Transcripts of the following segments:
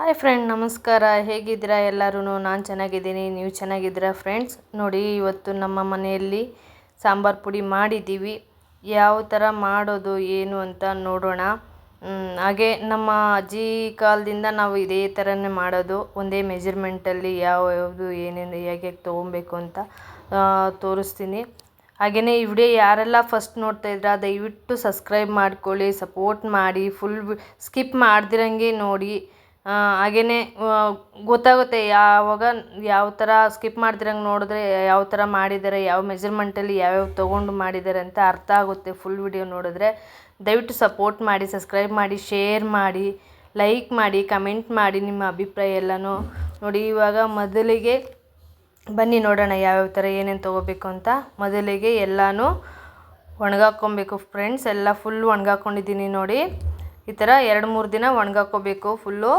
Hi friend, ನಮಸ್ಕಾರ. ಹೇಗಿದ್ದೀರಾ ಎಲ್ಲರೂ ನಾನು ಚೆನ್ನಾಗಿದ್ದೀನಿ. ನೀವು ಚೆನ್ನಾಗಿದ್ದೀರಾ ಫ್ರೆಂಡ್ಸ್? ನೋಡಿ, ಇವತ್ತು ನಮ್ಮ ಮನೆಯಲ್ಲಿ ಸಾಂಬಾರು ಪುಡಿ ಮಾಡಿದ್ದೀವಿ. ಯಾವ ಥರ ಮಾಡೋದು, ಏನು ಅಂತ ನೋಡೋಣ. ಹಾಗೆ ನಮ್ಮ ಅಜ್ಜಿ ಕಾಲದಿಂದ ನಾವು ಇದೇ ಥರನೇ ಮಾಡೋದು. ಒಂದೇ ಮೆಜರ್ಮೆಂಟಲ್ಲಿ ಯಾವ ಯಾವುದು ಏನೇನು ಹೇಗೆ ತೊಗೊಬೇಕು ಅಂತ ತೋರಿಸ್ತೀನಿ. ಹಾಗೆಯೇ ಈ ಯಾರೆಲ್ಲ ಫಸ್ಟ್ ನೋಡ್ತಾ ಇದ್ದೀರಾ, ದಯವಿಟ್ಟು ಸಬ್ಸ್ಕ್ರೈಬ್ ಮಾಡ್ಕೊಳ್ಳಿ, ಸಪೋರ್ಟ್ ಮಾಡಿ, ಫುಲ್ ಸ್ಕಿಪ್ ಮಾಡ್ದಿರಂಗೆ ನೋಡಿ. ಹಾಗೆಯೇ ಗೊತ್ತಾಗುತ್ತೆ ಯಾವಾಗ ಯಾವ ಥರ ಸ್ಕಿಪ್ ಮಾಡ್ದಿರಂಗೆ ನೋಡಿದ್ರೆ ಯಾವ ಥರ ಮಾಡಿದ್ದಾರೆ, ಯಾವ ಮೆಜರ್ಮೆಂಟಲ್ಲಿ ಯಾವ್ಯಾವ ತೊಗೊಂಡು ಮಾಡಿದ್ದಾರೆ ಅಂತ ಅರ್ಥ ಆಗುತ್ತೆ ಫುಲ್ ವಿಡಿಯೋ ನೋಡಿದ್ರೆ. ದಯವಿಟ್ಟು ಸಪೋರ್ಟ್ ಮಾಡಿ ಸಬ್ಸ್ಕ್ರೈಬ್ ಮಾಡಿ ಶೇರ್ ಮಾಡಿ ಲೈಕ್ ಮಾಡಿ ಕಮೆಂಟ್ ಮಾಡಿ ನಿಮ್ಮ ಅಭಿಪ್ರಾಯ ಎಲ್ಲನೂ ನೋಡಿ. ಇವಾಗ ಮೊದಲಿಗೆ ಬನ್ನಿ ನೋಡೋಣ ಯಾವ್ಯಾವ ಥರ ಏನೇನು ತೊಗೋಬೇಕು ಅಂತ. ಮೊದಲಿಗೆ ಎಲ್ಲನೂ ಒಣಗಾಕ್ಕೊಬೇಕು ಫ್ರೆಂಡ್ಸ್ ಎಲ್ಲ ಫುಲ್ ಒಣಗಾಕೊಂಡಿದ್ದೀನಿ ನೋಡಿ. ಈ ಥರ ಎರಡು ಮೂರು ದಿನ ಒಣಗಾಕೋಬೇಕು ಫುಲ್ಲು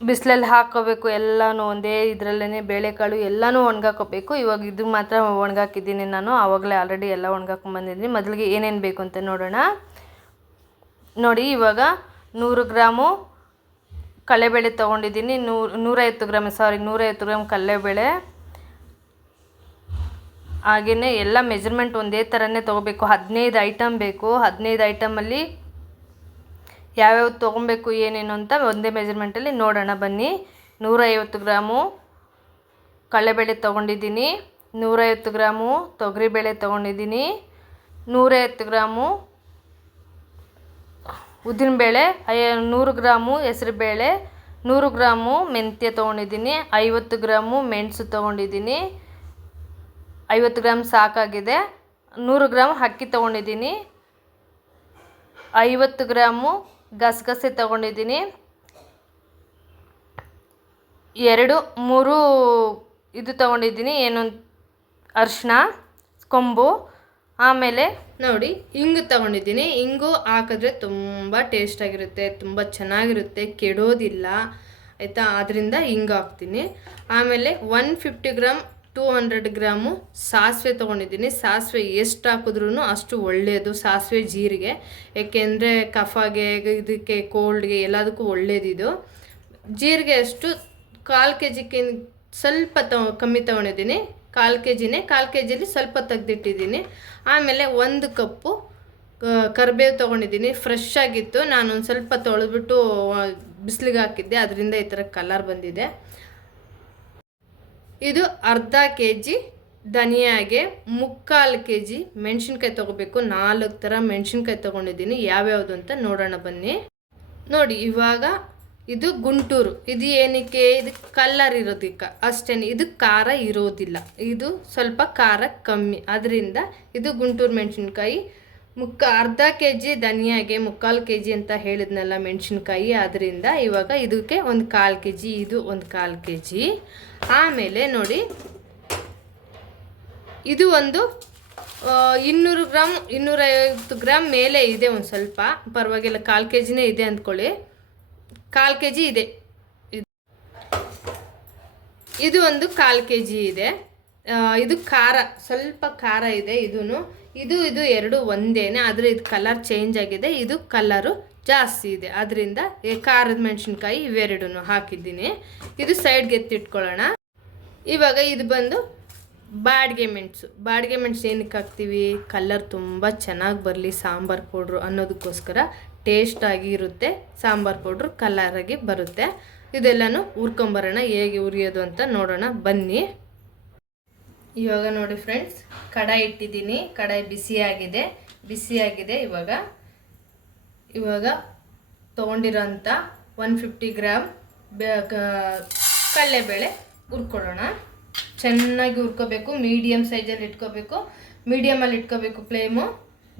ಬಿಸಿಲಲ್ಲಿ ಹಾಕ್ಕೋಬೇಕು ಎಲ್ಲನೂ ಒಂದೇ ಇದರಲ್ಲೇ ಬೇಳೆಕಾಳು ಎಲ್ಲನೂ ಒಣಗಾಕೋಬೇಕು. ಇವಾಗ ಇದು ಮಾತ್ರ ಒಣಗಾಕಿದ್ದೀನಿ ನಾನು, ಆವಾಗಲೇ ಆಲ್ರೆಡಿ ಎಲ್ಲ ಒಣಗಾಕೊಂಬಂದಿದ್ದೀನಿ ಮೊದಲಿಗೆ ಏನೇನು ಬೇಕು ಅಂತ ನೋಡೋಣ. ನೋಡಿ, ಇವಾಗ ನೂರು ಗ್ರಾಮು ಕಡಲೆಬೇಳೆ ತೊಗೊಂಡಿದ್ದೀನಿ. ನೂರು, ನೂರೈವತ್ತು ಗ್ರಾಮ್ ಸಾರಿ ನೂರೈವತ್ತು ಗ್ರಾಮ್ ಕಡಲೆಬೇಳೆ. ಹಾಗೆಯೇ ಎಲ್ಲ ಮೆಜರ್ಮೆಂಟ್ ಒಂದೇ ಥರನೇ ತೊಗೋಬೇಕು. ಹದಿನೈದು ಐಟಮ್ ಬೇಕು. ಹದಿನೈದು ಐಟಮಲ್ಲಿ ಯಾವ್ಯಾವ ತೊಗೊಬೇಕು, ಏನೇನು ಅಂತ ಒಂದೇ ಮೆಜರ್ಮೆಂಟಲ್ಲಿ ನೋಡೋಣ. ಬನ್ನಿ. ನೂರೈವತ್ತು ಗ್ರಾಮು ಕಡಲೆಬೇಳೆ ತೊಗೊಂಡಿದ್ದೀನಿ. ನೂರೈವತ್ತು ಗ್ರಾಮು ತೊಗರಿಬೇಳೆ ತೊಗೊಂಡಿದ್ದೀನಿ. ನೂರೈವತ್ತು ಗ್ರಾಮು ಉದ್ದಿನಬೇಳೆ, ಐ, ನೂರು ಗ್ರಾಮು ಹೆಸರುಬೇಳೆ, ನೂರು ಗ್ರಾಮು ಮೆಂತ್ಯ ತೊಗೊಂಡಿದ್ದೀನಿ. ಐವತ್ತು ಗ್ರಾಮು ಮೆಣಸು ತೊಗೊಂಡಿದ್ದೀನಿ. ಐವತ್ತು ಗ್ರಾಮ್ ಸಾಕಾಗಿದೆ. ನೂರು ಗ್ರಾಮ್ ಅಕ್ಕಿ ತೊಗೊಂಡಿದ್ದೀನಿ. ಐವತ್ತು ಗ್ರಾಮು ಗಸಗಸೆ ತಗೊಂಡಿದ್ದೀನಿ. ಎರಡು, ಮೂರು ಇದು ತಗೊಂಡಿದ್ದೀನಿ, ಏನು ಅರಿಶಿನ ಕೊಂಬು, ಆಮೇಲೆ ನೋಡಿ, ಇಂಗು ತಗೊಂಡಿದ್ದೀನಿ. ಇಂಗು ಹಾಕಿದ್ರೆ ತುಂಬ ಟೇಸ್ಟಾಗಿರುತ್ತೆ ತುಂಬ ಚೆನ್ನಾಗಿರುತ್ತೆ, ಕೆಡೋದಿಲ್ಲ, ಆಯಿತಾ? ಅದರಿಂದ ಹಿಂಗೆ ಹಾಕ್ತೀನಿ. ಆಮೇಲೆ one fifty gram two hundred gram ಸಾಸಿವೆ ತೊಗೊಂಡಿದ್ದೀನಿ. ಸಾಸಿವೆ ಎಷ್ಟು ಹಾಕಿದ್ರೂ ಅಷ್ಟು ಒಳ್ಳೆಯದು ಸಾಸಿವೆ ಜೀರಿಗೆ, ಏಕೆಂದರೆ ಕಫಗೆ, ಇದಕ್ಕೆ ಕೋಲ್ಡ್ಗೆ ಎಲ್ಲದಕ್ಕೂ ಒಳ್ಳೇದಿದು ಜೀರಿಗೆ ಅಷ್ಟು ಕಾಲು ಕೆ ಜಿಗೆ ಸ್ವಲ್ಪ ತೊ, ಕಮ್ಮಿ ತೊಗೊಂಡಿದ್ದೀನಿ. ಕಾಲು ಕೆ ಜಿನೇ ಕಾಲು ಕೆ ಜಿಲಿ ಸ್ವಲ್ಪ ತೆಗೆದಿಟ್ಟಿದ್ದೀನಿ. ಆಮೇಲೆ ಒಂದು ಕಪ್ಪು ಕರಿಬೇವು ತೊಗೊಂಡಿದ್ದೀನಿ. ಫ್ರೆಶ್ ಆಗಿತ್ತು. ನಾನು ಒಂದು ಸ್ವಲ್ಪ ತೊಳೆದ್ಬಿಟ್ಟು ಬಿಸಿಲಿಗೆ ಹಾಕಿದ್ದೆ. ಅದರಿಂದ ಈ ಥರ ಕಲರ್ ಬಂದಿದೆ. ಇದು ಅರ್ಧ ಕೆ ಜಿ ಧನಿಯಾಗೆ ಮುಕ್ಕಾಲು ಕೆ ಜಿ ಮೆಣಸಿನ್ಕಾಯಿ ತೊಗೋಬೇಕು. ನಾಲ್ಕು ಥರ ಮೆಣಸಿನ್ಕಾಯಿ ತೊಗೊಂಡಿದ್ದೀನಿ. ಯಾವ್ಯಾವುದು ಅಂತ ನೋಡೋಣ ಬನ್ನಿ. ನೋಡಿ, ಇವಾಗ ಇದು ಗುಂಟೂರು. ಇದು ಏನಕ್ಕೆ? ಇದು ಕಲ್ಲರ್ ಇರೋದಕ್ಕೆ. ಅಷ್ಟೇ ಇದು ಖಾರ ಇರೋದಿಲ್ಲ. ಇದು ಸ್ವಲ್ಪ ಖಾರ ಕಮ್ಮಿ. ಅದರಿಂದ ಇದು ಗುಂಟೂರು ಮೆಣಸಿನ್ಕಾಯಿ ಮುಕ್ಕ ಅರ್ಧ ಕೆ ಜಿ ಧನಿಯಾಗೆ ಮುಕ್ಕಾಲು ಕೆ ಜಿ ಅಂತ ಹೇಳಿದ್ನಲ್ಲ ಮೆಣಸಿನ್ಕಾಯಿ. ಅದರಿಂದ ಇವಾಗ ಇದಕ್ಕೆ ಒಂದು ಕಾಲು ಕೆ ಜಿ ಇದು ಒಂದು ಕಾಲು ಕೆ ಜಿ ಆಮೇಲೆ ನೋಡಿ, ಇದು ಒಂದು ಇನ್ನೂರು ಗ್ರಾಮ್, ಇನ್ನೂರೈವತ್ತು ಗ್ರಾಮ್ ಮೇಲೆ ಇದೆ ಒಂದು ಸ್ವಲ್ಪ. ಪರವಾಗಿಲ್ಲ, ಕಾಲು ಕೆ ಜಿನೇ ಇದೆ ಅಂದ್ಕೊಳ್ಳಿ. ಕಾಲು ಕೆ ಜಿ ಇದು- ಇದು ಒಂದು ಕಾಲು ಕೆ ಜಿ ಇದೆ ಇದು ಖಾರ, ಸ್ವಲ್ಪ ಖಾರ ಇದೆ. ಇದೂ ಇದು ಇದು ಎರಡು ಒಂದೇನೆ, ಆದರೆ ಇದು ಕಲರ್ ಚೇಂಜ್ ಆಗಿದೆ. ಇದು ಕಲರು ಜಾಸ್ತಿ ಇದೆ. ಅದರಿಂದ ಖಾರದ ಮೆಣಸಿನ್ಕಾಯಿ ಇವೆರಡೂ ಹಾಕಿದ್ದೀನಿ. ಇದು ಸೈಡ್ಗೆ ಎತ್ತಿಟ್ಕೊಳ್ಳೋಣ. ಇವಾಗ ಇದು ಬಂದು ಬಾಡಿಗೆ ಮೆಣಸು. ಬಾಡಿಗೆ ಮೆಣಸು ಏನಕ್ಕೆ ಹಾಕ್ತೀವಿ? ಕಲರ್ ತುಂಬ ಚೆನ್ನಾಗಿ ಬರಲಿ ಸಾಂಬಾರು ಪೌಡ್ರು ಅನ್ನೋದಕ್ಕೋಸ್ಕರ ಟೇಸ್ಟಾಗಿ ಇರುತ್ತೆ. ಸಾಂಬಾರು ಪೌಡ್ರು ಕಲರಾಗಿ ಬರುತ್ತೆ. ಇದೆಲ್ಲನೂ ಹುರ್ಕೊಂಬರೋಣ. ಹೇಗೆ ಉರಿಯೋದು ಅಂತ ನೋಡೋಣ. ಬನ್ನಿ. ಇವಾಗ ನೋಡಿ ಫ್ರೆಂಡ್ಸ್ ಕಡಾಯಿ ಇಟ್ಟಿದ್ದೀನಿ. ಕಡಾಯಿ ಬಿಸಿಯಾಗಿದೆ ಬಿಸಿಯಾಗಿದೆ ಇವಾಗ. ಇವಾಗ ತೊಗೊಂಡಿರೋಂಥ ಒನ್ ಫಿಫ್ಟಿ ಗ್ರಾಮ್ ಕಡಲೆಬೇಳೆ ಹುರ್ಕೊಳ್ಳೋಣ. ಚೆನ್ನಾಗಿ ಹುರ್ಕೋಬೇಕು. ಮೀಡಿಯಮ್ ಸೈಜಲ್ಲಿ ಇಟ್ಕೋಬೇಕು. ಮೀಡಿಯಮಲ್ಲಿ ಇಟ್ಕೋಬೇಕು ಫ್ಲೇಮು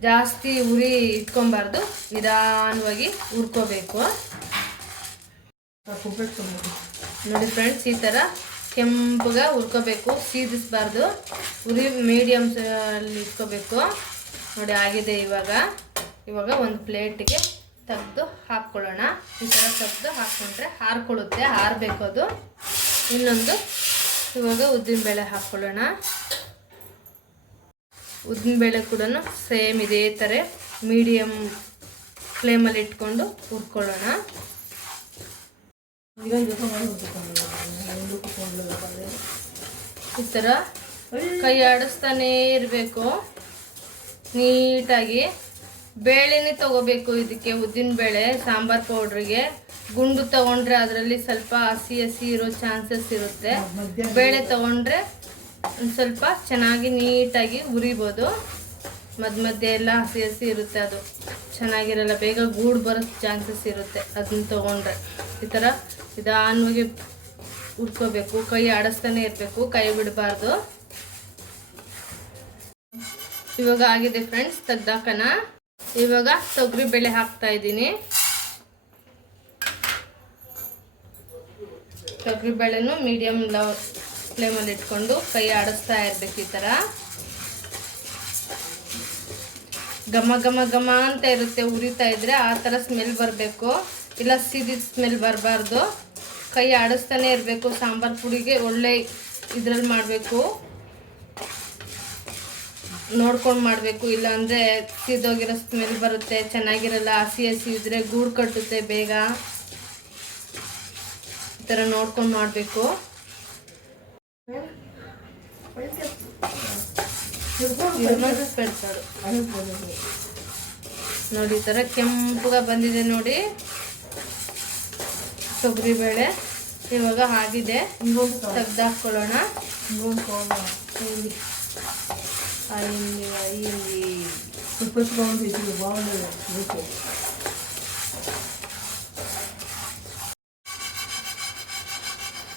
ಜಾಸ್ತಿ ಉರಿ ಇಟ್ಕೊಬಾರ್ದು. ನಿಧಾನವಾಗಿ ಹುರ್ಕೋಬೇಕು. ನೋಡಿ ಫ್ರೆಂಡ್ಸ್ ಈ ಥರ ಕೆಂಪಗ ಹುರ್ಕೋಬೇಕು ಸೀದಿಸ್ಬಾರ್ದು. ಉರಿ ಮೀಡಿಯಮ್ ಅಲ್ಲಿ ಇಟ್ಕೋಬೇಕು. ನೋಡಿ, ಆಗಿದೆ ಇವಾಗ. ಇವಾಗ ಒಂದು ಪ್ಲೇಟಿಗೆ ತೆಗೆದು ಹಾಕ್ಕೊಳ್ಳೋಣ. ಈ ಥರ ತೆಗೆದು ಹಾಕ್ಕೊಂಡ್ರೆ ಹಾರ್ಕೊಳ್ಳುತ್ತೆ, ಹಾರಬೇಕು ಅದು. ಇನ್ನೊಂದು, ಇವಾಗ ಉದ್ದಿನಬೇಳೆ ಹಾಕ್ಕೊಳ್ಳೋಣ. ಉದ್ದಿನಬೇಳೆ ಕೂಡ ಸೇಮ್ ಇದೇ ಥರ, ಮೀಡಿಯಮ್ ಫ್ಲೇಮಲ್ಲಿ ಇಟ್ಕೊಂಡು ಹುರ್ಕೊಳ್ಳೋಣ. ಈ ಥರ ಕೈ ಆಡಿಸ್ತಾನೇ ಇರಬೇಕು. ನೀಟಾಗಿ ಬೇಳೆನೇ ತಗೋಬೇಕು ಇದಕ್ಕೆ ಉದ್ದಿನ ಬೇಳೆ, ಸಾಂಬಾರ್ ಪೌಡ್ರಿಗೆ. ಗುಂಡು ತಗೊಂಡ್ರೆ ಅದರಲ್ಲಿ ಸ್ವಲ್ಪ ಹಸಿ ಹಸಿ ಇರೋ ಚಾನ್ಸಸ್ ಇರುತ್ತೆ. ಬೇಳೆ ತಗೊಂಡ್ರೆ ಒಂದು ಸ್ವಲ್ಪ ಚೆನ್ನಾಗಿ ನೀಟಾಗಿ ಉರಿಬೋದು ಮಧ್ಯ ಮಧ್ಯೆ ಎಲ್ಲ ಹಸಿ ಹಸಿ ಇರುತ್ತೆ ಅದು. ಚೆನ್ನಾಗಿರಲ್ಲ, ಬೇಗ ಗೂಡು ಬರೋ ಚಾನ್ಸಸ್ ಇರುತ್ತೆ ಅದನ್ನ ತಗೊಂಡ್ರೆ. ಈ ಥರ ನಿಧಾನವಾಗಿ ಉಡ್ಕೋಬೇಕು ಕೈ ಆಡಿಸ್ತಾನೆ ಇರಬೇಕು. ಕೈ ಬಿಡಬಾರ್ದು. ಇವಾಗ ಆಗಿದೆ ಫ್ರೆಂಡ್ಸ್ ತೆಗ್ದಾಕನ? ಇವಾಗ ತೊಗರಿ ಬೇಳೆ ಹಾಕ್ತಾ ಇದ್ದೀನಿ. ತೊಗರಿ ಬೇಳೆನೂ ಮೀಡಿಯಮ್ ಲವ್ ಫ್ಲೇಮಲ್ಲಿ ಇಟ್ಕೊಂಡು ಕೈ ಆಡಿಸ್ತಾ ಇರ್ಬೇಕು ಈ ಥರ ಘಮ ಘಮ ಘಮ ಅಂತ ಇರುತ್ತೆ, ಉರಿತಾ ಇದ್ರೆ ಆ ಥರ ಸ್ಮೆಲ್ ಬರಬೇಕು. ಇಲ್ಲ ಸಿದಿದ ಸ್ಮೆಲ್ ಬರಬಾರ್ದು. ಕೈ ಆಡಿಸ್ತಾನೆ ಇರಬೇಕು, ಸಾಂಬಾರು ಪುಡಿಗೆ ಒಳ್ಳೆ ಇದ್ರಲ್ಲಿ ಮಾಡಬೇಕು. ನೋಡ್ಕೊಂಡು ಮಾಡಬೇಕು, ಇಲ್ಲಾಂದರೆ ಸಿದೋಗಿರೋ ಸ್ಮೆಲ್ ಬರುತ್ತೆ, ಚೆನ್ನಾಗಿರಲ್ಲ, ಹಸಿ ಹಸಿ ಇದ್ರೆ ಗೂಡು ಕಟ್ಟುತ್ತೆ ಬೇಗ. ಈ ಥರ ನೋಡ್ಕೊಂಡು ಮಾಡಬೇಕು. ನೋಡಿ, ಈ ಥರ ಕೆಂಪುಗ ಬಂದಿದೆ ನೋಡಿ. ತೊಗರಿ ಬೇಳೆ ಇವಾಗ ಆಗಿದೆ. ತೆಗ್ದಾಕೊಳ್ಳೋಣ ಅಯ್ಯಿ ಅಯ್ಯಿ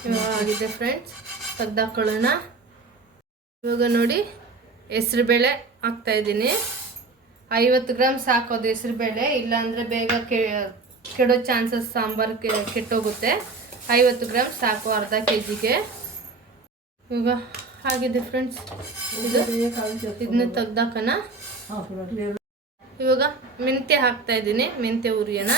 ಇವಾಗ ಆಗಿದೆ ಫ್ರೆಂಡ್ಸ್ ತೆಗ್ದಾಕೊಳ್ಳೋಣ ಇವಾಗ ನೋಡಿ ಹೆಸ್ರುಬೇಳೆ ಹಾಕ್ತಾ ಇದ್ದೀನಿ. ಐವತ್ತು ಗ್ರಾಮ್ ಸಾಕೋದು ಹೆಸ್ರುಬೇಳೆ ಇಲ್ಲಾಂದರೆ ಬೇಗ ಕೆ ಕೆಡೋ ಚಾನ್ಸಸ್ ಸಾಂಬಾರು ಕೆಟ್ಟೋಗುತ್ತೆ. ಐವತ್ತು ಗ್ರಾಮ್ ಸಾಕು ಅರ್ಧ ಕೆ ಜಿಗೆ ಇವಾಗ ಆಗಿದೆ ಫ್ರೆಂಡ್ಸ್. ಇದು ಇದನ್ನ ತೆಗ್ದಾಕನ? ಇವಾಗ ಮೆಂತ್ಯ ಹಾಕ್ತಾ ಇದ್ದೀನಿ. ಮೆಂತ್ಯ ಉರಿಯನ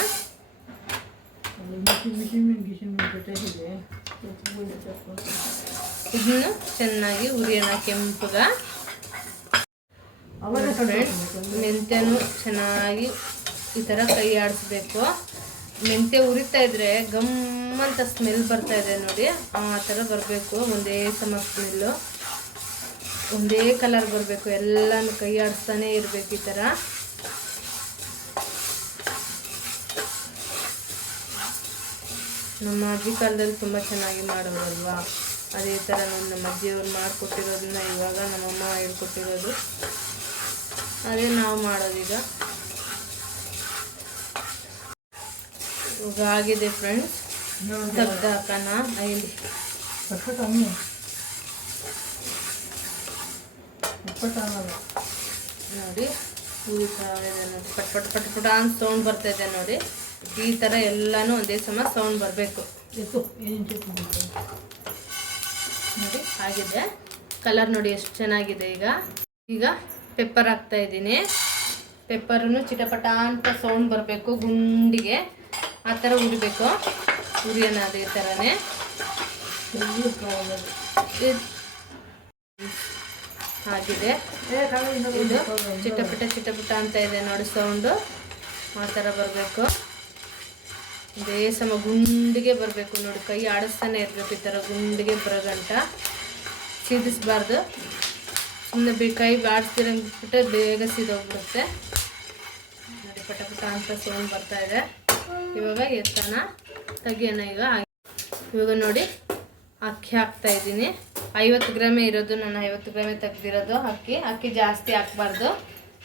ಇದನ್ನು ಚೆನ್ನಾಗಿ ಉರಿಯೋಣ ಕೆಂಪುಗ. ಮೆಂತ್ಯನು ಚೆನ್ನಾಗಿ ಈ ಥರ ಕೈ ಆಡಿಸ್ಬೇಕು ಮೆಂತ್ಯ ಉರಿತಾ ಇದ್ರೆ ಗಮ್ ಅಂತ ಸ್ಮೆಲ್ ಬರ್ತಾ ಇದೆ ನೋಡಿ. ಆ ಥರ ಬರಬೇಕು, ಒಂದೇ ಸಮ ಸ್ಮೆಲ್ಲು ಒಂದೇ ಕಲರ್ ಬರಬೇಕು, ಎಲ್ಲನೂ ಕೈ ಆಡಿಸ್ತಾನೆ ಇರಬೇಕು ಈ ಥರ. ನಮ್ಮ ಅಜ್ಜಿ ಕಾಲದಲ್ಲಿ ತುಂಬ ಚೆನ್ನಾಗಿ ಮಾಡೋದಲ್ವಾ ಅದೇ ಥರ ನಮ್ಮ ಅಜ್ಜಿಯವ್ರು ಮಾಡಿಕೊಟ್ಟಿರೋದನ್ನ ಇವಾಗ ನಮ್ಮಮ್ಮ ಹೇಳ್ಕೊಟ್ಟಿರೋದು. ಅದೇ ನಾವು ಮಾಡೋದೀಗ. ಇವಾಗ ಆಗಿದೆ ಫ್ರೆಂಡ್ಸ್ ತೆಗ್ದಾಕನ ಐಲಿ ನೋಡಿ ಉರಿತಾ ಇದೆ ನೋಡಿ. ಪಟ್ ಪಟ್ ಪಟ್ ಪುಟ ಅಂತ ಸೌಂಡ್ ಬರ್ತಾ ಇದೆ ನೋಡಿ. ಈ ಥರ ಎಲ್ಲನೂ ಒಂದೇ ಸಮ ಸೌಂಡ್ ಬರಬೇಕು. ನೋಡಿ ಆಗಿದೆ. ಕಲರ್ ನೋಡಿ ಎಷ್ಟು ಚೆನ್ನಾಗಿದೆ ಈಗ. ಈಗ ಪೆಪ್ಪರ್ ಹಾಕ್ತಾ ಇದ್ದೀನಿ. ಪೆಪ್ಪರನ್ನು ಚಿಟಪಟ ಅಂತ ಸೌಂಡ್ ಬರಬೇಕು ಗುಂಡಿಗೆ. ಆ ಥರ ಉರಿಬೇಕು. ಉರಿಯೋಣ ಅದೇ ಥರನೇ. ಆಗಿದೆ. ಇದು ಚಿಟಪಟ ಚಿಟಪಟ ಅಂತ ಇದೆ ನೋಡಿ ಸೌಂಡು ಆ ಥರ ಬರಬೇಕು. ಅದೇ ಸಮ ಗುಂಡಿಗೆ ಬರಬೇಕು ನೋಡಿ. ಕೈ ಆಡಿಸ್ತಾನೆ ಇರಬೇಕು ಈ ಥರ ಗುಂಡಿಗೆ ಬರೋ ಗಂಟ ಸಿದಿಸ್ಬಾರ್ದು ಸುಮ್ಮನೆ ಬೇ ಕೈ ಬಾಡಿಸ್ತಿರಂಗ್ಬಿಟ್ಟು ಬೇಗ ಸಿದೋಗ್ಬಿಡುತ್ತೆ. ನೋಡಿ ಪಟ ಪಟ ಅಂತ ಸೌಂಡ್ ಬರ್ತಾ ಇದೆ. ಇವಾಗ ಎತ್ತನ ತೆಗಿಯೋಣ ಈಗ ಇವಾಗ ನೋಡಿ, ಅಕ್ಕಿ ಹಾಕ್ತಾ ಇದ್ದೀನಿ. ಐವತ್ತು ಗ್ರಾಮೇ ಇರೋದು, ನಾನು ಐವತ್ತು ಗ್ರಾಮೇ ತೆಗ್ದಿರೋದು ಅಕ್ಕಿ. ಅಕ್ಕಿ ಜಾಸ್ತಿ ಹಾಕ್ಬಾರ್ದು.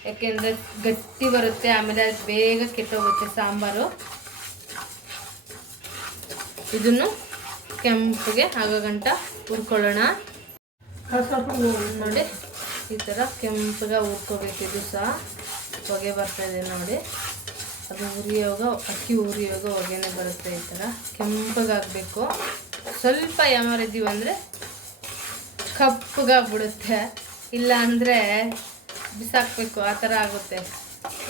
ಯಾಕೆಂದರೆ ಗಟ್ಟಿ ಬರುತ್ತೆ, ಆಮೇಲೆ ಅದು ಬೇಗ ಕೆಟ್ಟೋಗುತ್ತೆ ಸಾಂಬಾರು. ಇದನ್ನು ಕೆಂಪಿಗೆ ಆಗೋ ಗಂಟ ಹುರ್ಕೊಳ್ಳೋಣ. ನೋಡಿ, ಈ ಥರ ಕೆಂಪಗೆ ಹುರ್ಕೋಬೇಕಿದ್ದು ಸಹ. ಹೊಗೆ ಬರ್ತಾ ಇದೆ ನೋಡಿ. ಅದು ಉರಿಯೋಗ ಅಕ್ಕಿ ಉರಿಯೋಗ ಹೊಗೆನೆ ಬರುತ್ತೆ ಈ ಥರ. ಕೆಂಪಗಾಗಬೇಕು. ಸ್ವಲ್ಪ ಯಾಮಾರಿದ್ದೀವಿ ಅಂದರೆ ಕಪ್ಪಗಾಗ್ಬಿಡುತ್ತೆ. ಇಲ್ಲ ಅಂದರೆ ಬಿಸಾಕಬೇಕು ಆ ಥರ ಆಗುತ್ತೆ.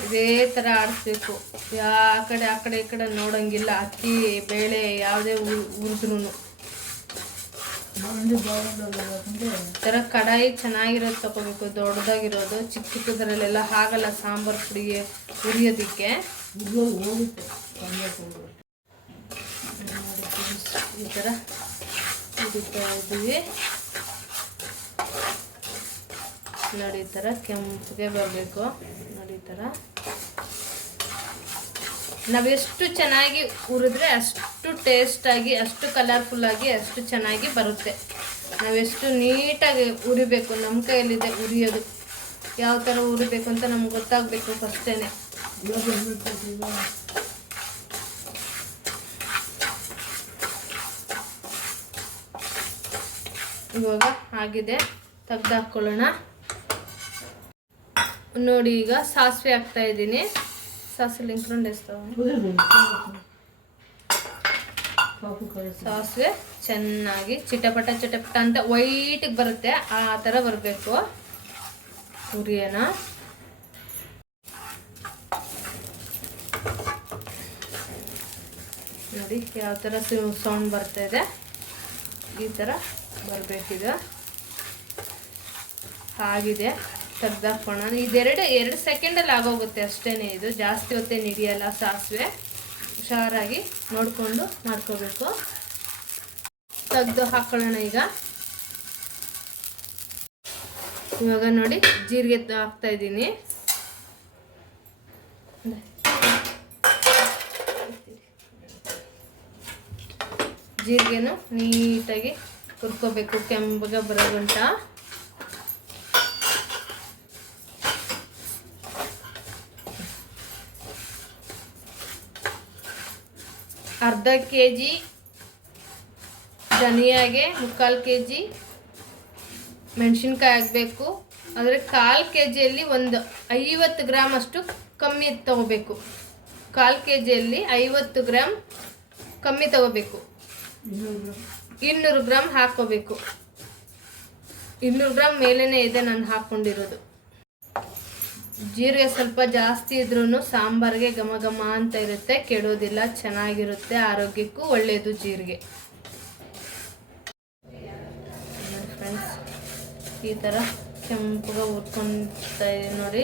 ಇದೇ ಥರ ಆಡಿಸ್ಬೇಕು. ಯಾ ಕಡೆ ಆ ಕಡೆ ಈ ಕಡೆ ನೋಡೋಂಗಿಲ್ಲ. ಅಕ್ಕಿ ಬೇಳೆ ಯಾವುದೇ ಉರಿದ್ರು ಥರ ಕಡಾಯಿ ಚೆನ್ನಾಗಿರೋದು ತಗೋಬೇಕು. ದೊಡ್ಡದಾಗಿರೋದು. ಚಿಕ್ಕ ಚಿಕ್ಕದರಲ್ಲೆಲ್ಲ ಆಗಲ್ಲ ಸಾಂಬಾರು ಪುಡಿಗೆ ಹುರಿಯೋದಕ್ಕೆ ನೋಡಿ, ಈ ಥರ ಹುರಿತಾ ಇದ್ದೀವಿ ನೋಡಿ ಈ ಥರ ಕೆಂಪಗೆ ಬರಬೇಕು ನೋಡಿ ಈ ಥರ ನಾವೆಷ್ಟು ಚೆನ್ನಾಗಿ ಹುರಿದ್ರೆ ಅಷ್ಟು ಟೇಸ್ಟಾಗಿ ಅಷ್ಟು ಕಲರ್ಫುಲ್ಲಾಗಿ ಅಷ್ಟು ಚೆನ್ನಾಗಿ ಬರುತ್ತೆ. ನಾವೆಷ್ಟು ನೀಟಾಗಿ ಉರಿಬೇಕು ನಮ್ಮ ಕೈಯಲ್ಲಿದೆ ಉರಿಯೋದು ಯಾವ ಥರ ಉರಿಬೇಕು ಅಂತ ನಮ್ಗೆ ಗೊತ್ತಾಗಬೇಕು ಫಸ್ಟೇನೆ. ಇವಾಗ ಆಗಿದೆ. ತೆಗ್ದು ಹಾಕ್ಕೊಳ್ಳೋಣ ನೋಡಿ, ಈಗ ಸಾಸಿವೆ ಹಾಕ್ತಾ ಇದ್ದೀನಿ. ಸಾಸಿವೆ ಎಸ್ತಾವ ಸಾಸಿವೆ ಚೆನ್ನಾಗಿ ಚಿಟಪಟ ಚಿಟಪಟ ಅಂತ ವೈಟಿಗೆ ಬರುತ್ತೆ. ಆ ಥರ ಬರಬೇಕು. ಹುರಿಯೋಣ ನೋಡಿ, ಯಾವ ಥರ ಸೌಂಡ್ ಬರ್ತಾ ಇದೆ, ಈ ಥರ ಬರಬೇಕಿದೆ. ಆಗಿದೆ ತೆಗ್ದಾಕೋಣ ಇದೆರಡು, ಎರಡು ಸೆಕೆಂಡಲ್ಲಿ ಆಗೋಗುತ್ತೆ ಅಷ್ಟೇ ಇದು. ಜಾಸ್ತಿ ಹೊತ್ತೇನು ಹಿಡಿಯಲ್ಲ ಸಾಸಿವೆ. ಹುಷಾರಾಗಿ ನೋಡಿಕೊಂಡು ಮಾಡ್ಕೋಬೇಕು. ತೆಗ್ದು ಹಾಕೊಳ್ಳೋಣ ಈಗ. ಇವಾಗ ನೋಡಿ, ಜೀರಿಗೆ ಹಾಕ್ತಾ ಇದ್ದೀನಿ. ಜೀರಿಗೆನು ನೀಟಾಗಿ ಹುರ್ಕೋಬೇಕು ಕೆಂಪಗೆ ಬರೋ ಗಂಟ. ಅರ್ಧ ಕೆ ಜಿ ಧನಿಯಾಗೆ ಮುಕ್ಕಾಲು ಕೆ ಜಿ ಮೆಣಸಿನ್ಕಾಯಿ ಹಾಕಬೇಕು. ಅಂದರೆ ಕಾಲು ಕೆ ಜಿಯಲ್ಲಿ ಒಂದು ಐವತ್ತು ಗ್ರಾಮ್ ಅಷ್ಟು ಕಮ್ಮಿ ತಗೋಬೇಕು. ಕಾಲು ಕೆ ಜಿಯಲ್ಲಿ ಐವತ್ತು ಗ್ರಾಮ್ ಕಮ್ಮಿ ತಗೋಬೇಕು. ಇನ್ನೂರು ಗ್ರಾಮ್ ಹಾಕೋಬೇಕು. ಇನ್ನೂರು ಗ್ರಾಮ್ ಮೇಲೇ ಇದೆ ನಾನು ಹಾಕ್ಕೊಂಡಿರೋದು ಜೀರಿಗೆ ಸ್ವಲ್ಪ ಜಾಸ್ತಿ ಇದ್ರೂ ಸಾಂಬಾರಿಗೆ ಘಮ ಘಮ ಅಂತ ಇರುತ್ತೆ, ಕೆಡೋದಿಲ್ಲ, ಚೆನ್ನಾಗಿರುತ್ತೆ, ಆರೋಗ್ಯಕ್ಕೂ ಒಳ್ಳೆಯದು ಜೀರಿಗೆ. ಫ್ರೆಂಡ್ಸ್ ಈ ಥರ ಕೆಂಪಗೆ ಹುರ್ಕೊತಾ ಇದೆ ನೋಡಿ.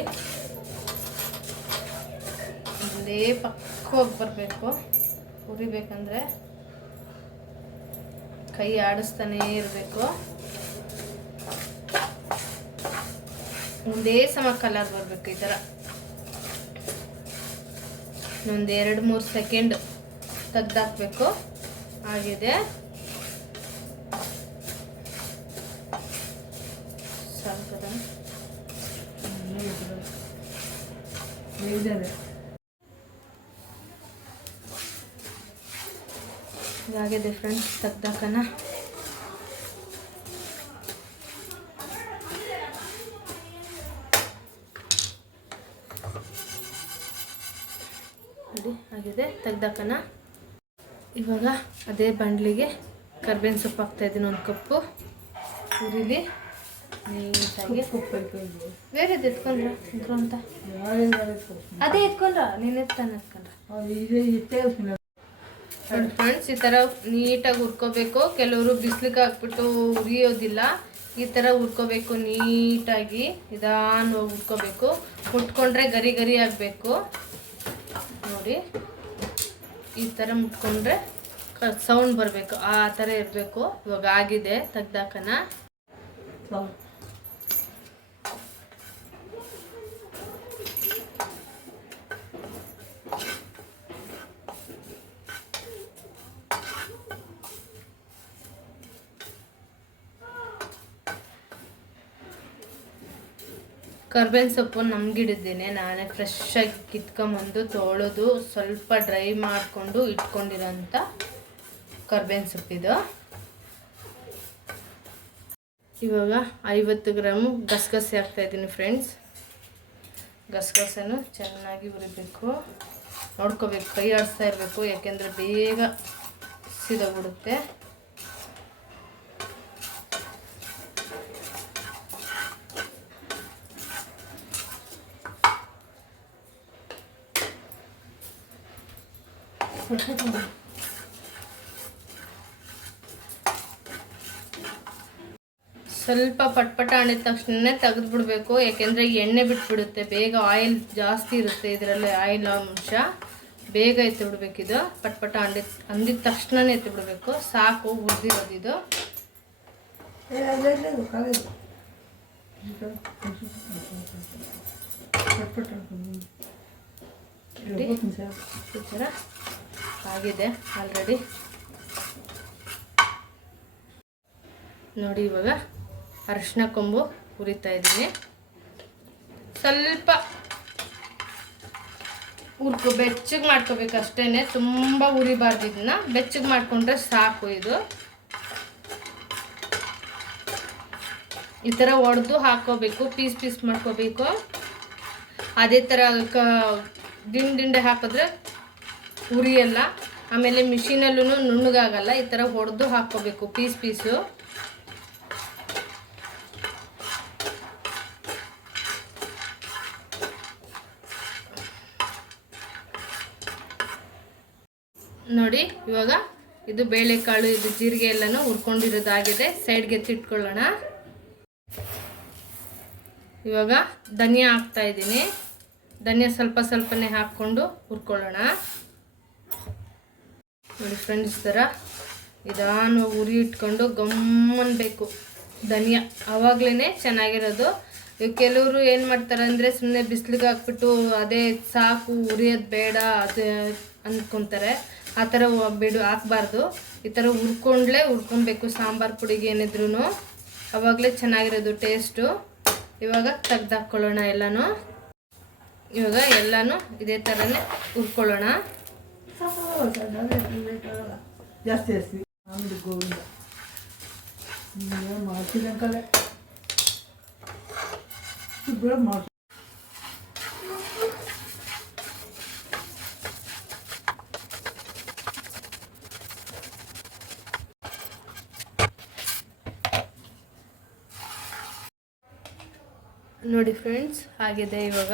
ಒಂದೇ ಹೋಗಿ ಬರಬೇಕು. ಹುರಿಬೇಕಂದ್ರೆ ಕೈ ಆಡಿಸ್ತಾನೇ ಇರಬೇಕು. ಒಂದೇ ಸಮ ಕಲರ್ ಬರಬೇಕು ಈ ಥರ ಇನ್ನೊಂದು ಎರಡು ಮೂರು ಸೆಕೆಂಡ್ ತೆಗ್ದಾಕ್ಬೇಕು. ಆಗಿದೆ. ಸಾಕದ ಇದಾಗಿದೆ ಫ್ರೆಂಡ್ಸ್ ತೆಗ್ದಾಕನ. ನೋಡಿ ಆಗಿದೆ ತೆಗ್ದಾಕನ. ಇವಾಗ ಅದೇ ಬಂಡ್ಲಿಗೆ ಕರ್ಬೇವಿನ ಸೊಪ್ಪು ಹಾಕ್ತಾ ಇದ್ದೀನಿ ಒಂದು ಕಪ್ಪು. ಉರಿಲಿ ನೀಟಾಗಿ. ಬೇರೆದು ಎತ್ಕೊಂಡ್ರ ಇದ್ರು ಅಂತ? ಅದೇ ಎತ್ಕೊಂಡ್ರ ನೀನು ಎತ್ತಾನೆ ಎತ್ಕೊಂಡ್ರ? ಫ್ರೆಂಡ್ಸ್ ಈ ಥರ ನೀಟಾಗಿ ಹುರ್ಕೋಬೇಕು. ಕೆಲವರು ಬಿಸಿಲಿಗೆ ಹಾಕ್ಬಿಟ್ಟು ಉರಿಯೋದಿಲ್ಲ ಈ ಥರ ಹುರ್ಕೋಬೇಕು ನೀಟಾಗಿ. ನಿಧಾನವಾಗಿ ಹುರ್ಕೋಬೇಕು. ಮುಟ್ಕೊಂಡ್ರೆ ಗರಿ ಗರಿ ಆಗಬೇಕು. ನೋಡಿ. ಈ ಥರ ಮುಟ್ಕೊಂಡ್ರೆ ಸೌಂಡ್ ಬರಬೇಕು. ಆ ಥರ ಇರಬೇಕು. ಇವಾಗ ಆಗಿದೆ ತೆಗ್ದಾಕನ. ಕರ್ಬೇವಿನ ಸೊಪ್ಪು ನಮ್ಗಿಡಿದ್ದೇನೆ ನಾನೇ ಫ್ರೆಶ್ ಆಗಿ ಕಿತ್ಕೊಂಬಂದು ತೊಳೆದು ಸ್ವಲ್ಪ ಡ್ರೈ ಮಾಡಿಕೊಂಡು ಇಟ್ಕೊಂಡಿರೋಂಥ ಕರ್ಬೇವಿನ ಸೊಪ್ಪಿದು ಇವಾಗ ಐವತ್ತು ಗ್ರಾಮು ಗಸಗಸೆ ಹಾಕ್ತಾ ಇದ್ದೀನಿ ಫ್ರೆಂಡ್ಸ್ ಗಸಗಸೆನೂ ಚೆನ್ನಾಗಿ ಹುರಿಬೇಕು. ನೋಡ್ಕೋಬೇಕು, ಕೈ ಆಡಿಸ್ತಾ ಇರಬೇಕು, ಯಾಕೆಂದರೆ ಬೇಗ ಸಿದೋಗ್ಬಿಡುತ್ತೆ. ಸ್ವಲ್ಪ ಪಟ್ಪಟ ಅಣಿದ ತಕ್ಷಣ ತೆಗೆದು ಬಿಡಬೇಕು ಯಾಕೆಂದರೆ ಎಣ್ಣೆ ಬಿಟ್ಬಿಡುತ್ತೆ. ಬೇಗ ಆಯಿಲ್ ಜಾಸ್ತಿ ಇರುತ್ತೆ ಇದರಲ್ಲಿ ಆಯಿಲ್ ಅಂಶ. ಬೇಗ ಎತ್ತಿ ಬಿಡಬೇಕು ಪಟ್ ಪಟ ಅಂದಿದ ಅಂದಿದ ತಕ್ಷಣನೇ ಎತ್ತಿ ಬಿಡಬೇಕು ಸಾಕು ಉದ್ದಿರೋದು ಇದು. ಆಗಿದೆ ಆಲ್ರೆಡಿ ನೋಡಿ ಇವಾಗ. ಅರಿಶಿನ ಕೊಂಬು ಹುರಿತಾ ಇದ್ದೀನಿ. ಸ್ವಲ್ಪ ಹುರ್ಕೊ, ಬೆಚ್ಚಗೆ ಮಾಡ್ಕೋಬೇಕು ಅಷ್ಟೇನೆ. ತುಂಬ ಉರಿಬಾರ್ದು ಇದನ್ನ. ಬೆಚ್ಚಗೆ ಮಾಡಿಕೊಂಡ್ರೆ ಸಾಕು ಇದು. ಈ ಥರ ಒಡೆದು ಹಾಕೋಬೇಕು, ಪೀಸ್ ಪೀಸ್ ಮಾಡ್ಕೋಬೇಕು. ಅದೇ ಥರ ಕ ದಿಂಡ್ ದಿಂಡೆ ಹಾಕಿದ್ರೆ ಉರಿಯಲ್ಲ ಆಮೇಲೆ ಮಿಷಿನಲ್ಲೂ ನುಣ್ಣಗಾಗಲ್ಲ. ಈ ಥರ ಹೊಡೆದು ಹಾಕ್ಕೋಬೇಕು ಪೀಸ್ ಪೀಸು. ನೋಡಿ, ಇವಾಗ ಇದು ಬೇಳೆಕಾಳು, ಇದು ಜೀರಿಗೆ ಎಲ್ಲನೂ ಹುರ್ಕೊಂಡಿರೋದಾಗಿದೆ. ಸೈಡ್ಗೆ ಎತ್ತಿಟ್ಕೊಳ್ಳೋಣ. ಇವಾಗ ಧನಿಯಾ ಹಾಕ್ತಾ ಇದ್ದೀನಿ. ಧನಿಯಾ ಸ್ವಲ್ಪ ಸ್ವಲ್ಪನೇ ಹಾಕ್ಕೊಂಡು ಹುರ್ಕೊಳ್ಳೋಣ. ನೋಡಿ ಫ್ರೆಂಡ್ಸ್ ಥರ ಇದಾನು ಉರಿ ಇಟ್ಕೊಂಡು ಗಮ್ಮನ್ಬೇಕು ಧನಿಯಾ ಆವಾಗಲೇ ಚೆನ್ನಾಗಿರೋದು. ಕೆಲವರು ಏನು ಮಾಡ್ತಾರೆ ಅಂದರೆ ಸುಮ್ಮನೆ ಬಿಸಿಲಿಗೆ ಹಾಕ್ಬಿಟ್ಟು ಅದೇ ಸಾಕು, ಉರಿಯೋದು ಬೇಡ, ಅದು ಅಂದ್ಕೊತಾರೆ ಆ ಥರ ಬಿಡು ಹಾಕ್ಬಾರ್ದು. ಈ ಥರ ಹುರ್ಕೊಂಡ್ಲೇ ಹುರ್ಕೊಬೇಕು. ಸಾಂಬಾರು ಪುಡಿಗೆ ಏನಿದ್ರು ಅವಾಗಲೇ ಚೆನ್ನಾಗಿರೋದು ಟೇಸ್ಟು. ಇವಾಗ ತೆಗ್ದು ಹಾಕ್ಕೊಳ್ಳೋಣ ಎಲ್ಲನೂ. ಇವಾಗ ಎಲ್ಲನೂ ಇದೇ ಥರನೇ ಹುರ್ಕೊಳ್ಳೋಣ. ಜಾಸ್ತಿ ಜಾಸ್ತಿ. ಮಾಡ್ತೀನಿ ಗೋವಿಂದ. ಮಾಡ್ತಿದ್ದಂಕಲೆ ನೋಡಿ ಫ್ರೆಂಡ್ಸ್ ಆಗಿದೆ ಇವಾಗ.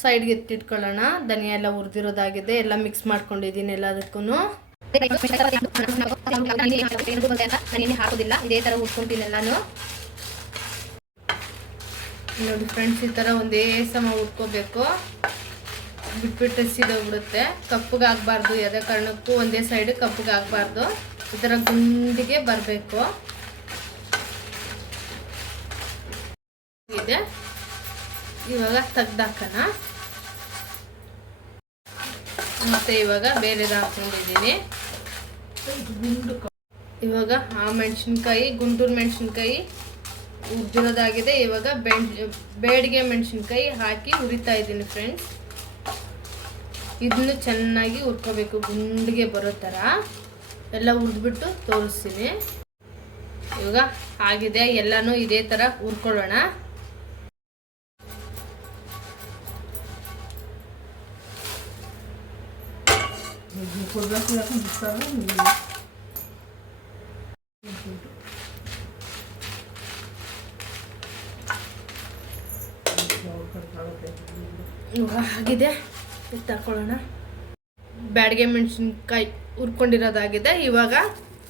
ಸೈಡ್ಗೆ ಎತ್ತಿಟ್ಕೊಳ್ಳೋಣ. ಧನಿಯಾ ಎಲ್ಲ ಹುರಿದಿರೋದಾಗಿದೆ. ಎಲ್ಲ ಮಿಕ್ಸ್ ಮಾಡ್ಕೊಂಡಿದ್ದೀನಿ ಎಲ್ಲದಕ್ಕೂ ಹಾಕೋದಿಲ್ಲ ಇದೇ ಥರ ಹುರ್ಕೊಂತೀನಿ ಎಲ್ಲಾನು. ನೋಡಿ ಫ್ರೆಂಡ್ಸ್, ಈ ಥರ ಒಂದೇ ಸಮ ಹುರ್ಕೋಬೇಕು. ಬಿಟ್ಬಿಟ್ಟು ಸಿದೋಗ್ಬಿಡುತ್ತೆ ಕಪ್ಪಗೆ ಆಗಬಾರ್ದು ಯಾವುದೇ ಕಾರಣಕ್ಕೂ ಒಂದೇ ಸೈಡ್ ಕಪ್ಪಗೆ ಆಗಬಾರ್ದು. ಈ ಥರ ಗುಂಡಿಗೆ ಬರಬೇಕು ಇದೆ ಇವಾಗ ತೆಗ್ದಾಕನ? ಮತ್ತೆ ಇವಾಗ ಬೇರೆದು ಹಾಕೊಂಡಿದ್ದೀನಿ ಇವಾಗ ಆ ಮೆಣಸಿನ್ಕಾಯಿ, ಗುಂಟೂರು ಮೆಣಸಿನ್ಕಾಯಿ ಉದ್ದಿರೋದಾಗಿದೆ ಇವಾಗ ಬೆಂಡ್, ಬೇಡಿಗೆ ಮೆಣಸಿನ್ಕಾಯಿ ಹಾಕಿ ಉರಿತಾ ಇದ್ದೀನಿ ಫ್ರೆಂಡ್ಸ್ ಇದನ್ನು ಚೆನ್ನಾಗಿ ಉರ್ಕೋಬೇಕು ಗುಂಡಿಗೆ ಬರೋ ಥರ ಎಲ್ಲ ಹುರಿದ್ಬಿಟ್ಟು ತೋರಿಸ್ತೀನಿ. ಇವಾಗ ಆಗಿದೆ, ಎಲ್ಲನೂ ಇದೇ ಥರ ಹುರ್ಕೊಳ್ಳೋಣ. ಬಿಡ್ತಾರೆ ಇವಾಗ ಆಗಿದೆ. ಬ್ಯಾಡಿಗೆ ಮೆಣಸಿನ್ಕಾಯಿ ಹುರ್ಕೊಂಡಿರೋದಾಗಿದೆ. ಇವಾಗ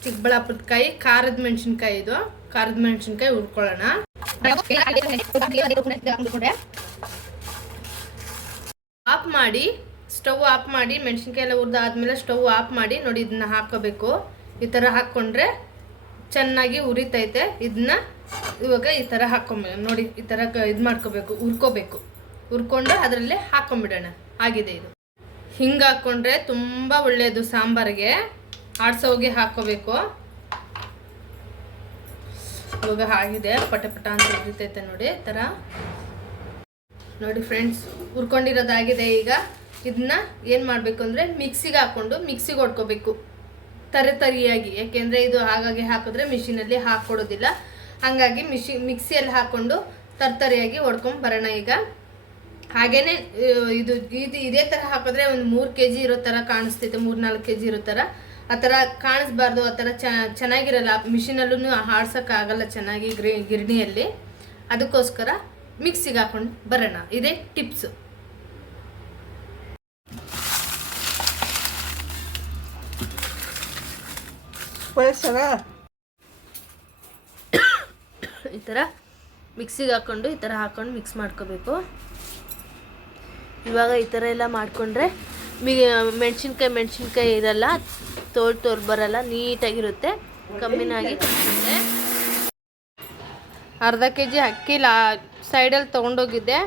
ಚಿಕ್ಕಬಳ್ಳಾಪುರದ ಕಾಯಿ, ಖಾರದ ಮೆಣಸಿನ್ಕಾಯಿ ಇದು. ಖಾರದ ಮೆಣಸಿನ್ಕಾಯಿ ಹುರ್ಕೊಳ್ಳೋಣ. ಆಫ್ ಮಾಡಿ ಸ್ಟವ್ ಆಫ್ ಮಾಡಿ ಮೆಣಸಿನ್ಕಾಯಿ ಎಲ್ಲ ಹುರಿದಾದ್ಮೇಲೆ ಸ್ಟವ್ ಆಫ್ ಮಾಡಿ ನೋಡಿ ಇದನ್ನ ಹಾಕೋಬೇಕು. ಈ ಥರ ಹಾಕ್ಕೊಂಡ್ರೆ ಚೆನ್ನಾಗಿ ಉರಿತೈತೆ. ಇದನ್ನ ಇವಾಗ ಈ ಥರ ಹಾಕೊಂಬ, ನೋಡಿ ಈ ಥರ ಇದು ಮಾಡ್ಕೋಬೇಕು ಉರ್ಕೋಬೇಕು ಹುರ್ಕೊಂಡು ಅದರಲ್ಲೇ ಹಾಕೊಂಬಿಡೋಣ. ಆಗಿದೆ ಇದು. ಹಿಂಗೆ ಹಾಕ್ಕೊಂಡ್ರೆ ತುಂಬ ಒಳ್ಳೆಯದು ಸಾಂಬಾರಿಗೆ. ಆಡ್ಸೋಗಿ ಹಾಕೋಬೇಕು. ಇವಾಗ ಆಗಿದೆ. ಪಟ ಪಟ ಅಂತ ಉರಿತೈತೆ ನೋಡಿ ಈ ಥರ ನೋಡಿ ಫ್ರೆಂಡ್ಸ್ ಉರ್ಕೊಂಡಿರೋದಾಗಿದೆ ಈಗ. ಇದನ್ನ ಏನು ಮಾಡಬೇಕು ಅಂದರೆ ಮಿಕ್ಸಿಗೆ ಹಾಕ್ಕೊಂಡು ಮಿಕ್ಸಿಗೆ ಹೊಡ್ಕೋಬೇಕು ತರ ತರಿಯಾಗಿ, ಯಾಕೆಂದರೆ ಇದು ಹಾಗಾಗಿ ಹಾಕಿದ್ರೆ ಮಿಷಿನಲ್ಲಿ ಹಾಕ್ಕೊಡೋದಿಲ್ಲ ಹಾಗಾಗಿ ಮಿಷಿ ಮಿಕ್ಸಿಯಲ್ಲಿ ಹಾಕ್ಕೊಂಡು ತರ್ತರಿಯಾಗಿ ಹೊಡ್ಕೊಂಡು ಬರೋಣ ಈಗ. ಹಾಗೇನೆ ಇದು ಇದು ಇದೇ ಥರ ಹಾಕಿದ್ರೆ ಒಂದು ಮೂರು ಕೆ ಜಿ ಇರೋ ಥರ ಕಾಣಿಸ್ತೈತೆ ಮೂರು ನಾಲ್ಕು ಕೆ ಜಿ ಇರೋ ಥರ ಆ ಥರ ಕಾಣಿಸ್ಬಾರ್ದು, ಆ ಥರ ಚೆನ್ನಾಗಿರಲ್ಲ. ಮಿಷಿನಲ್ಲೂ ಆಡ್ಸೋಕ್ಕಾಗಲ್ಲ ಚೆನ್ನಾಗಿ ಗ್ರಿ, ಗಿರಣಿಯಲ್ಲಿ. ಅದಕ್ಕೋಸ್ಕರ ಮಿಕ್ಸಿಗೆ ಹಾಕೊಂಡು ಬರೋಣ. ಇದೇ ಟಿಪ್ಸು ವಯಸ್ಸಾಗ ಈ ಥರ ಮಿಕ್ಸಿಗೆ ಹಾಕ್ಕೊಂಡು, ಈ ಥರ ಹಾಕ್ಕೊಂಡು ಮಿಕ್ಸ್ ಮಾಡ್ಕೋಬೇಕು. ಇವಾಗ ಈ ಥರ ಎಲ್ಲ ಮಾಡಿಕೊಂಡ್ರೆ ಮೆಣಸಿನ್ಕಾಯಿ ಮೆಣಸಿನ್ಕಾಯಿ ಇರಲ್ಲ ತೋಲ್ ತೋಲ್ ಬರಲ್ಲ, ನೀಟಾಗಿರುತ್ತೆ, ಕಮ್ಮಿನಾಗಿ. ಅರ್ಧ ಕೆ ಜಿ ಅಕ್ಕಿ ಲಾ, ಸೈಡಲ್ಲಿ ತೊಗೊಂಡೋಗಿದ್ದೆ.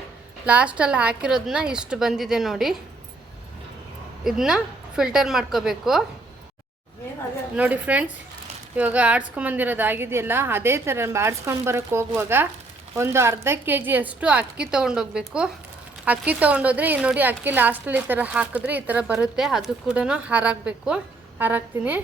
ಲಾಸ್ಟಲ್ಲಿ ಹಾಕಿರೋದನ್ನ ಇಷ್ಟು ಬಂದಿದೆ ನೋಡಿ. ಇದನ್ನ ಫಿಲ್ಟರ್ ಮಾಡ್ಕೋಬೇಕು. ನೋಡಿ ಫ್ರೆಂಡ್ಸ್, ಇವಾಗ ಆಡ್ಸ್ಕೊಂಬಂದಿರೋದು ಆಗಿದೆಯಲ್ಲ, ಅದೇ ಥರ ಆಡ್ಸ್ಕೊಂಡು ಬರೋಕ್ಕೆ ಹೋಗುವಾಗ ಒಂದು ಅರ್ಧ ಕೆ ಜಿಯಷ್ಟು ಅಕ್ಕಿ ತೊಗೊಂಡೋಗ್ಬೇಕು. ಅಕ್ಕಿ ತೊಗೊಂಡೋದ್ರೆ ಈ ನೋಡಿ ಅಕ್ಕಿ ಲಾಸ್ಟಲ್ಲಿ ಈ ಥರ ಹಾಕಿದ್ರೆ ಈ ಥರ ಬರುತ್ತೆ, ಅದು ಕೂಡ ಹಾರಾಕಬೇಕು. ಹಾರಾಕ್ತೀನಿ.